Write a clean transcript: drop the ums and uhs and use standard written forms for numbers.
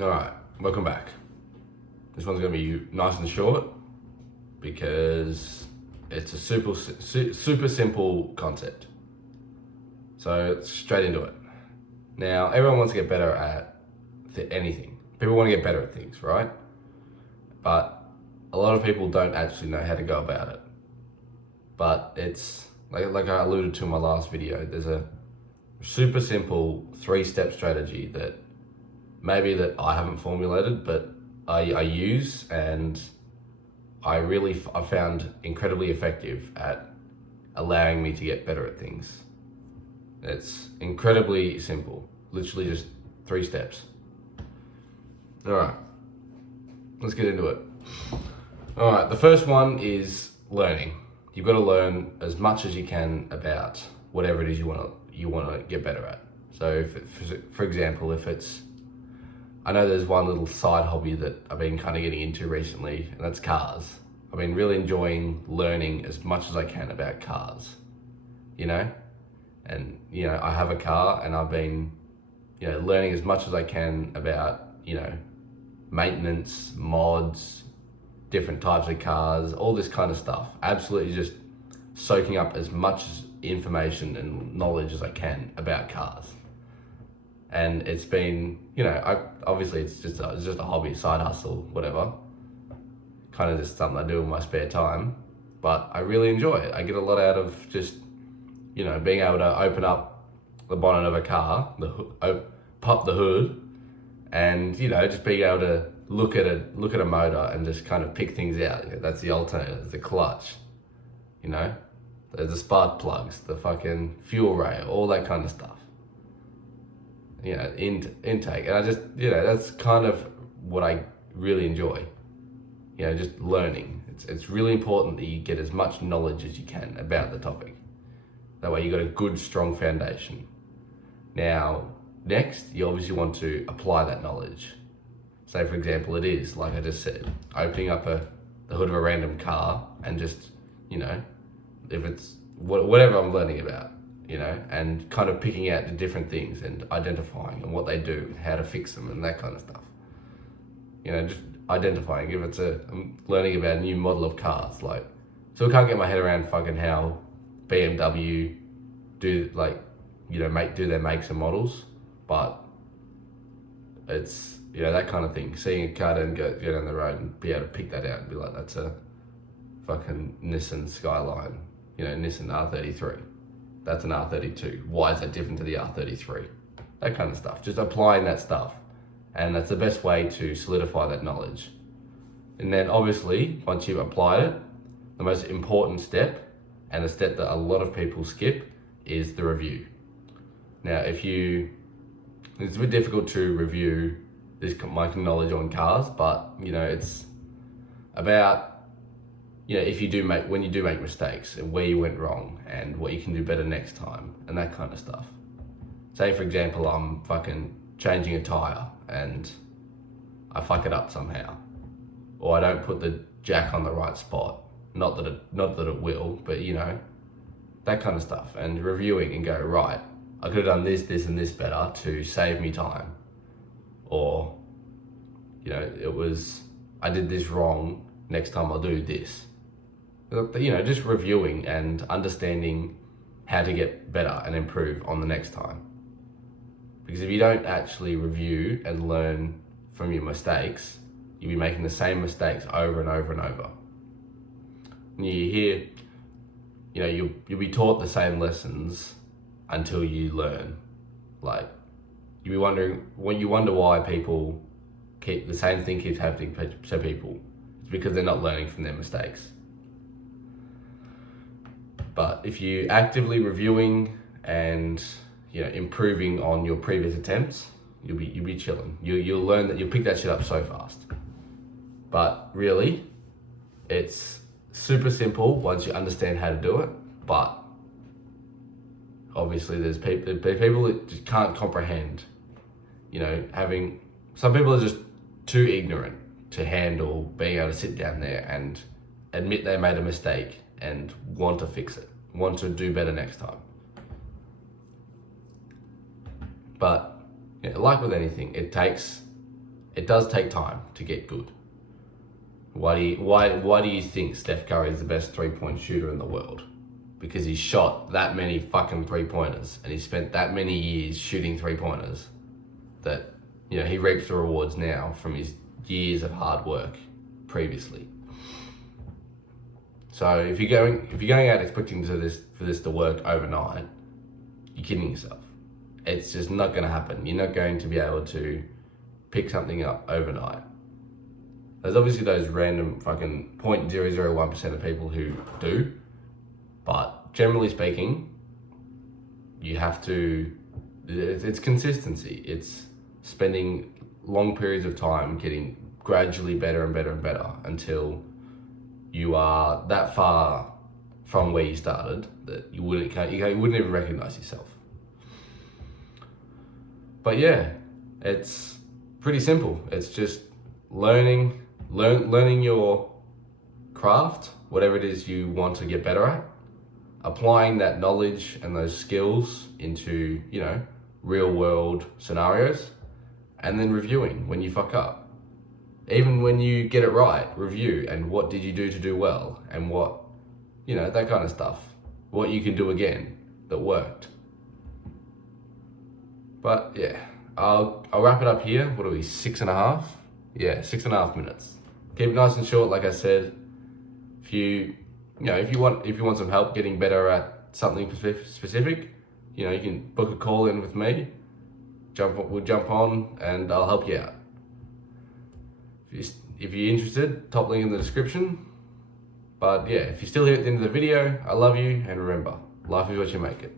All right, welcome back. This one's going to be nice and short because it's a super simple concept. So straight into it. Now, everyone wants to get better at anything. People want to get better at things, right? But a lot of people don't actually know how to go about it. But it's like I alluded to in my last video. There's a super simple 3-step strategy that I haven't formulated, but I use, and I found incredibly effective at allowing me to get better at things. It's incredibly simple, literally just 3 steps. All right, let's get into it. All right, the first one is learning. You've got to learn as much as you can about whatever it is you want to get better at. So, for example, if it's, I know there's one little side hobby that I've been kind of getting into recently, and that's cars. I've been really enjoying learning as much as I can about cars, And, I have a car, and I've been, learning as much as I can about, maintenance, mods, different types of cars, all this kind of stuff. Absolutely just soaking up as much information and knowledge as I can about cars. And it's been, obviously it's just a hobby, side hustle, whatever. Kind of just something I do in my spare time, but I really enjoy it. I get a lot out of just, being able to open up the bonnet of a car, pop the hood, and just being able to look at a motor and just kind of pick things out. That's the alternator, there's the clutch, there's the spark plugs, the fucking fuel rail, all that kind of stuff. Intake, and I just, that's kind of what I really enjoy. Just learning. It's really important that you get as much knowledge as you can about the topic. That way you got a good, strong foundation. Now, next, you obviously want to apply that knowledge. Say, for example, it is, like I just said, opening up the hood of a random car and just, if it's whatever I'm learning about, and kind of picking out the different things and identifying and what they do and how to fix them and that kind of stuff. Just identifying. If I'm learning about a new model of cars, so I can't get my head around fucking how BMW do their makes and models, but it's, that kind of thing. Seeing a car then go down the road and be able to pick that out and be like, that's a fucking Nissan Skyline, Nissan R33. That's an R32. Why is that different to the R33? That kind of stuff. Just applying that stuff. And that's the best way to solidify that knowledge. And then obviously, once you've applied it, the most important step, and a step that a lot of people skip, is the review. Now, it's a bit difficult to review my knowledge on cars, but it's about, when you do make mistakes and where you went wrong and what you can do better next time and that kind of stuff. Say, for example, I'm fucking changing a tire and I fuck it up somehow, or I don't put the jack on the right spot. Not that it will, but that kind of stuff. And reviewing and go, right, I could have done this, and this better to save me time. Or, I did this wrong, next time I'll do this. Just reviewing and understanding how to get better and improve on the next time. Because if you don't actually review and learn from your mistakes, you'll be making the same mistakes over and over and over. And you hear, you'll be taught the same lessons until you learn. You wonder why the same thing keeps happening to people. It's because they're not learning from their mistakes. But if you actively reviewing and improving on your previous attempts, you'll be chilling. You'll learn that, you'll pick that shit up so fast. But really, it's super simple once you understand how to do it. But obviously, there's people that just can't comprehend. Some people are just too ignorant to handle being able to sit down there and admit they made a mistake and want to fix it, want to do better next time. But like with anything, it takes it does take time to get good. Why do you think Steph Curry is the best 3-point shooter in the world? Because he's shot that many fucking 3-pointers and he spent that many years shooting 3-pointers that, you know, he reaps the rewards now from his years of hard work previously. So if you're going out expecting for this to work overnight, you're kidding yourself. It's just not going to happen. You're not going to be able to pick something up overnight. There's obviously those random fucking 0.001% of people who do, but generally speaking, you have to, it's consistency. It's spending long periods of time getting gradually better and better and better until you are that far from where you started that you wouldn't even recognize yourself. But yeah, it's pretty simple. It's just learning your craft, whatever it is you want to get better at, applying that knowledge and those skills into, you know, real world scenarios, and then reviewing when you fuck up. Even when you get it right, review, and what did you do to do well, and what, you know, that kind of stuff. What you can do again that worked. But yeah, I'll wrap it up here. What are we, 6.5? Yeah, 6.5 minutes. Keep it nice and short, like I said. If you want some help getting better at something specific, you know, you can book a call in with me. We'll jump on and I'll help you out. If you're interested, top link in the description. But yeah, if you're still here at the end of the video, I love you, and remember, life is what you make it.